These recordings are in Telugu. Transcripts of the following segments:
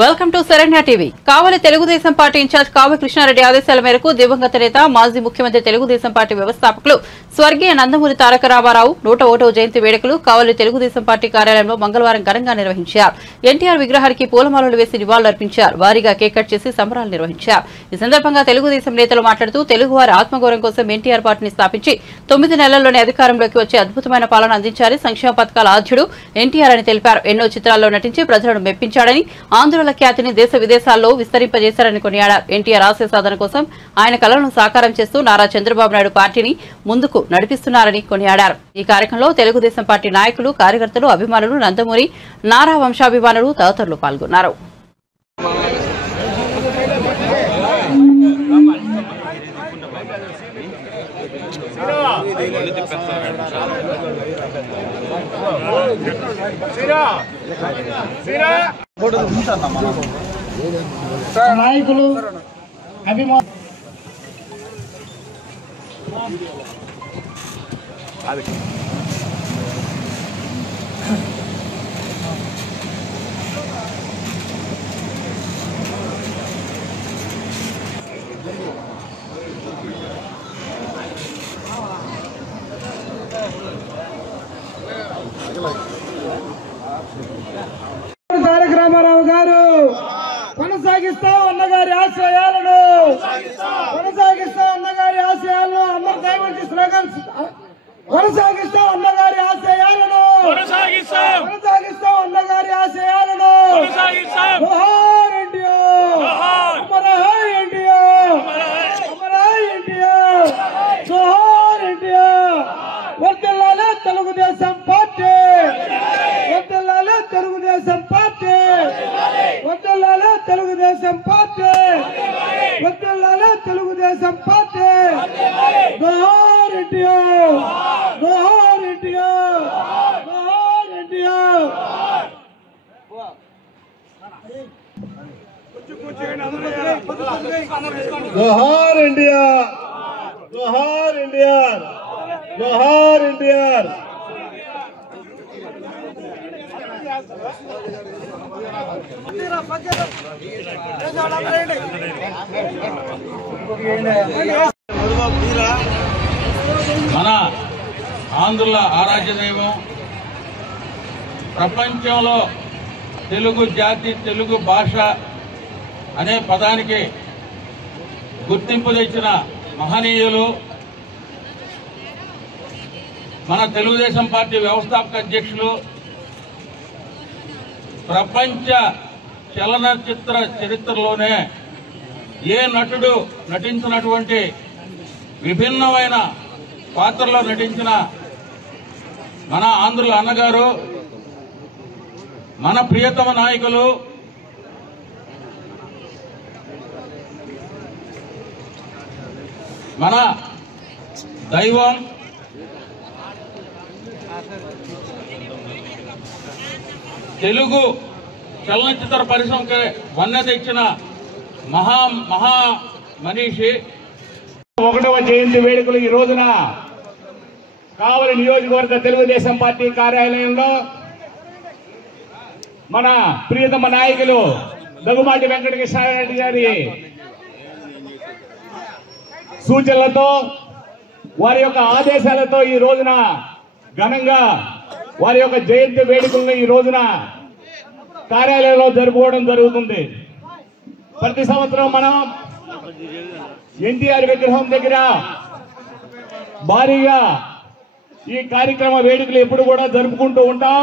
Welcome to Sharanya TV. Kavali Telugu Desam party incharge Kavya Krishna Reddy ఆదేశాల మేరకు దివంగత నేత మాజీ ముఖ్యమంత్రి తెలుగుదేశం పార్టీ వ్యవస్థాపకులు స్వర్గీయ నందమూరి తారక రామారావు 101వ జయంతి వేడుకలు కావలి తెలుగుదేశం పార్టీ కార్యాలయంలో మంగళవారం ఘనంగా నిర్వహించారు. ఎన్టీఆర్ విగ్రహానికి పూలమాలలు వేసి నివాళులర్పించారు. భారీగా కేక్ కట్ చేసి సంబరాలు నిర్వహించారు. ఈ సందర్భంగా తెలుగుదేశం నేతలు మాట్లాడుతూ తెలుగువారి ఆత్మగౌరవం కోసం ఎన్టీఆర్ పార్టీని స్థాపించి 9 నెలల్లోనే అధికారంలోకి వచ్చి అద్భుతమైన పాలన అందించారు. సంక్షేమ పథకాల ఆద్యుడు ఎన్టీఆర్ అని తెలిపారు. ఎన్నో చిత్రాల్లో నటించి ప్రజలను మెప్పించాడని, ఆంధ్రుల ఖ్యాతిని దేశ విదేశాల్లో విస్తరింపజేశారని కొనియాడారు. ఎన్టీఆర్ ఆశయ సాధన కోసం ఆయన కలలను సాకారం చేస్తూ నారా చంద్రబాబు నాయుడు పార్టీని ముందుకు నడిపిస్తున్నారని కొనియాడారు. ఈ కార్యక్రమంలో తెలుగుదేశం పార్టీ నాయకులు, కార్యకర్తలు, అభిమానులు, నందమూరి నారా వంశాభిమానులు తదితరులు పాల్గొన్నారు. నాయకులు అభిమానులు తారక రామారావు గారు కొనసాగిస్తాం అన్నగారి ఆశయాలను, కొనసాగిస్తాం అన్నగారి ఆశయాలను, అందరు దయవచ్చి స్లోగన్స్ కొనసాగిస్తాం అన్నగారి ఆశయాలను, కొనసాగిస్తాం అన్నగారి ఆశయాలను. జోహార్ ఎన్టీఆర్, అమర్ హై ఎన్టీఆర్, అమర్ హై ఎన్టీఆర్, జోహార్ ఎన్టీఆర్. వర్ధిల్లాలి తెలుగుదేశం పార్టీ, వర్ధిల్లాలి తెలుగుదేశం పార్టీ, వర్ధిల్లాలి తెలుగుదేశం పార్టీ, వర్ధిల్లాలి తెలుగుదేశం పార్టీ. జోహార్ ఎన్టీఆర్, జోహార్ ఎన్టీఆర్, జోహార్ ఎన్టీఆర్. జోహార్ ఎన్టీఆర్, జోహార్ ఎన్టీఆర్, జోహార్ ఎన్టీఆర్. మన ఆంధ్రుల ఆరాధ్య దైవం, ప్రపంచంలో తెలుగు జాతి, తెలుగు భాష అనే పదానికి గుర్తింపు తెచ్చిన మహనీయులు, మన తెలుగుదేశం పార్టీ వ్యవస్థాపక అధ్యక్షులు, ప్రపంచ చలనచిత్ర చరిత్రలోనే ఏ నటుడు నటించినటువంటి విభిన్నమైన పాత్రలో నటించిన మన ఆంధ్రుల అన్నగారు, మన ప్రియతమ నాయకులు, మన దైవం, తెలుగు చలనచిత్ర పరిశ్రమకి వన్నె తెచ్చిన మహా మనీషి. 1వ జయంతి వేడుకలు ఈ రోజున కావలి నియోజకవర్గ తెలుగుదేశం పార్టీ కార్యాలయంలో మన ప్రియతమ నాయకులు దగ్గుమాటి వెంకటకృష్ణారెడ్డి గారి సూచనలతో, వారి యొక్క ఆదేశాలతో ఈ రోజున ఘనంగా వారి యొక్క జయంతి వేడుకలను ఈ రోజున కార్యాలయంలో జరుపుకోవడం జరుగుతుంది. ప్రతి సంవత్సరం మనం ఎన్టీఆర్ విగ్రహం దగ్గర భారీగా ఈ కార్యక్రమ వేడుకలు ఎప్పుడు కూడా జరుపుకుంటూ ఉంటాం.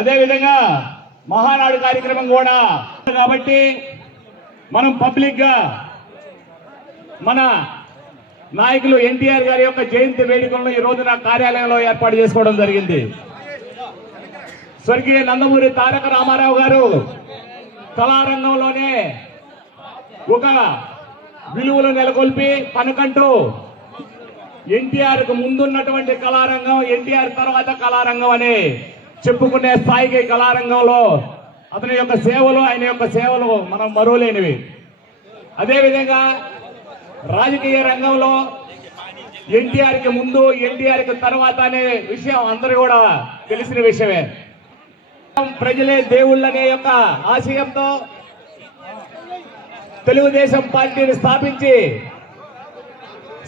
అదేవిధంగా మహానాడు కార్యక్రమం కూడా. కాబట్టి మనం పబ్లిక్ గా మన నాయకులు ఎన్టీఆర్ గారి యొక్క జయంతి వేడుకలను ఈ రోజున కార్యాలయంలో ఏర్పాటు చేసుకోవడం జరిగింది. స్వర్గీయ నందమూరి తారక రామారావు గారు కళారంగంలోనే ఒక విలువలు నెలకొల్పి పనకంటూ ఎన్టీఆర్ కు ముందున్నటువంటి కళారంగం, ఎన్టీఆర్ తర్వాత కళారంగం అని చెప్పుకునే స్థాయికి కళారంగంలో అతని యొక్క సేవలు, ఆయన యొక్క సేవలు మనం మరువలేనివి. అదేవిధంగా రాజకీయ రంగంలో ఎన్టీఆర్ కి ముందు, ఎన్టీఆర్ కి తర్వాత అనే విషయం అందరూ కూడా తెలిసిన విషయమే. ప్రజలే దేవుళ్ళనే యొక్క ఆశయంతో తెలుగుదేశం పార్టీని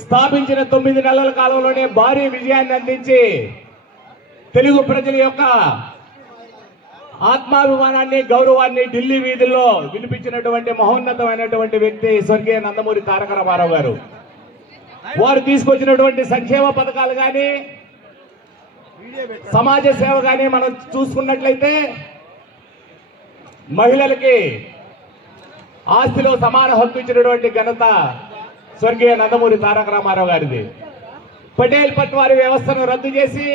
స్థాపించిన 9 నెలల కాలంలోనే భారీ విజయాన్ని అందించి తెలుగు ప్రజల యొక్క ఆత్మాభిమానాన్ని గౌరవాన్ని ఢిల్లీ వీధుల్లో వినిపించినటువంటి మహోన్నతమైనటువంటి వ్యక్తి స్వర్గీయ నందమూరి తారక రామారావు గారు. వారు తీసుకొచ్చినటువంటి సంక్షేమ పథకాలు కానీ సమాజ సేవ కానీ మనం చూసుకున్నట్లయితే మహిళలకి ఆస్తిలో సమాన హక్కు ఇచ్చినటువంటి ఘనత స్వర్గీయ నందమూరి తారక రామారావు గారిది. పటేల్ పట్వారీ వ్యవస్థను రద్దు చేసి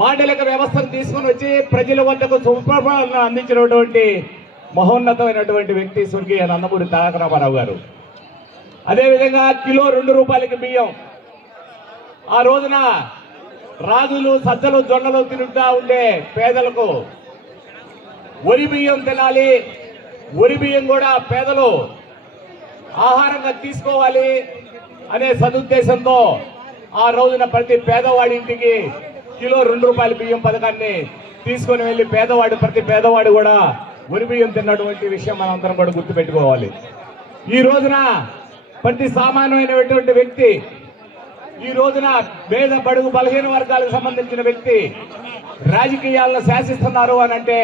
మాండలిక వ్యవస్థను తీసుకుని వచ్చి ప్రజల వద్దకు సుప్రభావాలను అందించినటువంటి మహోన్నతమైనటువంటి వ్యక్తి స్వర్గీయ నందమూరి తారక రామారావు గారు. అదేవిధంగా కిలో 2 రూపాయలకి బియ్యం ఆ రోజున రాగులు సజ్జలు జొన్నలు తింటా ఉండే పేదలకు వరి బియ్యం తినాలి, వరి బియ్యం కూడా పేదలు ఆహారంగా తీసుకోవాలి అనే సదుద్దేశంతో ఆ రోజున ప్రతి పేదవాడి ఇంటికి కిలో 2 రూపాయల బియ్యం పథకాన్ని తీసుకొని వెళ్లి ప్రతి పేదవాడు కూడా వరి బియ్యం తిన్నటువంటి విషయం మనందరం కూడా గుర్తుపెట్టుకోవాలి. ఈ రోజున ప్రతి సామాన్యమైనటువంటి వ్యక్తి, ఈ రోజున పేద బడుగు బలహీన వర్గాలకు సంబంధించిన వ్యక్తి రాజకీయాలను శాసిస్తున్నారు అని అంటే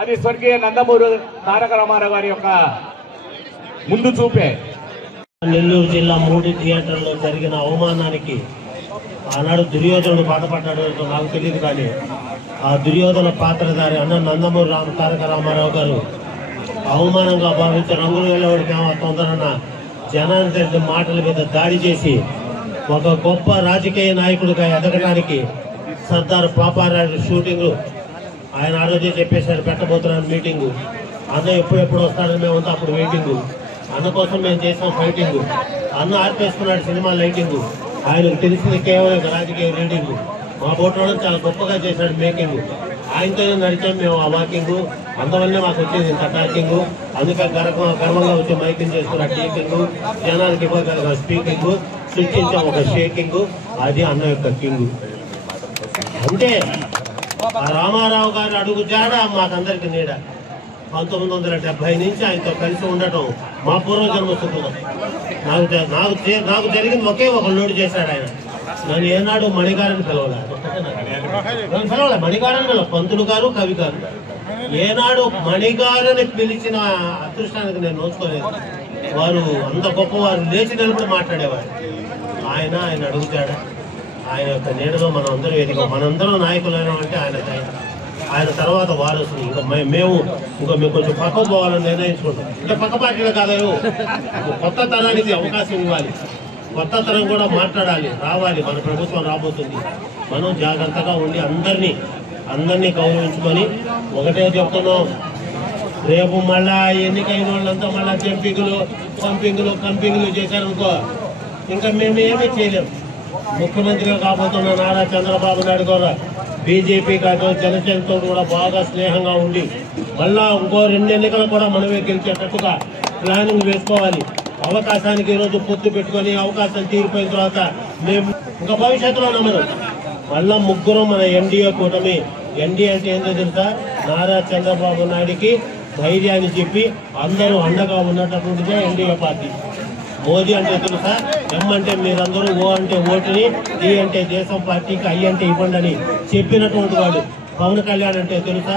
అది స్వర్గీయ నందమూరి తారక రామారావు గారి యొక్క ముందు చూపే. నెల్లూరు జిల్లా 3 థియేటర్లో జరిగిన అవమానానికి ఆనాడు దుర్యోధనుడు బాధపడ్డాడు నాకు తెలియదు, కానీ ఆ దుర్యోధన పాత్రధారి అన్న నందమూరి తారక రామారావు గారు అవమానంగా భావించి రంగులు వెళ్ళేవాడికి తొందరన్న జనాన్ని మాటల మీద దాడి చేసి ఒక గొప్ప రాజకీయ నాయకుడిగా ఎదగడానికి సర్దార్ పాపారాయుడు షూటింగ్ ఆయన ఆ రోజే చెప్పేశారు, పెట్టబోతున్నాను మీటింగు. అన్న ఎప్పుడెప్పుడు వస్తాడని మేమంతా అప్పుడు వెయిటింగు. అన్న కోసం మేము చేసాం ఫైటింగ్. అన్న ఆర్పేసుకున్నాడు సినిమా లైటింగ్. ఆయనకు తెలిసింది కేవలం రాజకీయ రీడింగ్. మా బోట్లో చాలా గొప్పగా చేశాడు మేకింగ్. ఆయనతోనే నడిచాం మేము ఆ వాకింగ్. అందువల్లనే మాకు వచ్చేది ఇంత టాకింగ్. అందుకే గర్వంగా వచ్చి మైకింగ్ చేసుకున్న టీకింగ్, జనానికి ఇవ్వగలిగిన స్పీకింగ్, సృష్టించాం ఒక షేకింగ్. అది అన్న యొక్క కింగ్. అంటే ఆ రామారావు గారి అడుగు జాడ మాకందరికి నీడ. 1970 నుంచి ఆయనతో కలిసి ఉండటం మా పూర్వజన్మ సుకృతం. నాకు జరిగింది ఒకే ఒక లోటు చేశాడు ఆయన. నన్ను ఏనాడు మణిగారని పిలవలేదు. మణిగారని పిలవ పంతులు గారు కవి గారు ఏనాడు మణిగారని పిలిచిన అదృష్టానికి నేను నోచుకోలేదు. వారు అంత గొప్పవారు, లేచి నిలబడి మాట్లాడేవారు. ఆయన అడుగుతాడు. ఆయన యొక్క నీడలో మనం అందరూ ఎదిగాం. మనందరం నాయకులైనా అంటే ఆయన తర్వాత వారసులు. మేము కొంచెం పక్క పోవాలని నిర్ణయించుకుంటాం. ఇంకా పక్క పార్టీలు కాదు, కొత్త తరానికి అవకాశం ఇవ్వాలి. కొత్త తరం కూడా మాట్లాడాలి, రావాలి. మన ప్రభుత్వం రాబోతుంది. మనం జాగ్రత్తగా ఉండి అందరినీ గౌరవించుకొని ఒకటే చెప్తున్నాం. రేపు మళ్ళా ఎన్నికైన వాళ్ళంతా మళ్ళా కంపింగులు చేశారనుకో ఇంకా మేము ఏమీ చేయలేము. ముఖ్యమంత్రిగా కాబోతున్న నారా చంద్రబాబు నాయుడు గారు బీజేపీ కాదు జనసేనతో కూడా బాగా స్నేహంగా ఉండి మళ్ళా ఇంకో 2 ఎన్నికలు కూడా మనమే గెలిచేటట్టుగా ప్లానింగ్ వేసుకోవాలి. అవకాశానికి ఈరోజు పొత్తు పెట్టుకొని అవకాశం తీరిపోయిన తర్వాత మేము ఇంకా భవిష్యత్తులో మనం మళ్ళా ముగ్గురు మన ఎన్డీఏ కూటమి. ఎన్డీఏ అంటే ఏంటో తెలుసా? నారా చంద్రబాబు నాయుడికి ధైర్యాన్ని చెప్పి అందరూ అండగా ఉన్నటువంటిదే ఎన్డీఏ పార్టీ. మోదీ అంటే తెలుసా? ఎం అంటే మీరందరూ, ఓ అంటే ఓటుని, డి అంటే దేశం పార్టీకి, ఐ అంటే ఇవ్వండి అని చెప్పినటువంటి వాడు. పవన్ కళ్యాణ్ అంటే తెలుసా?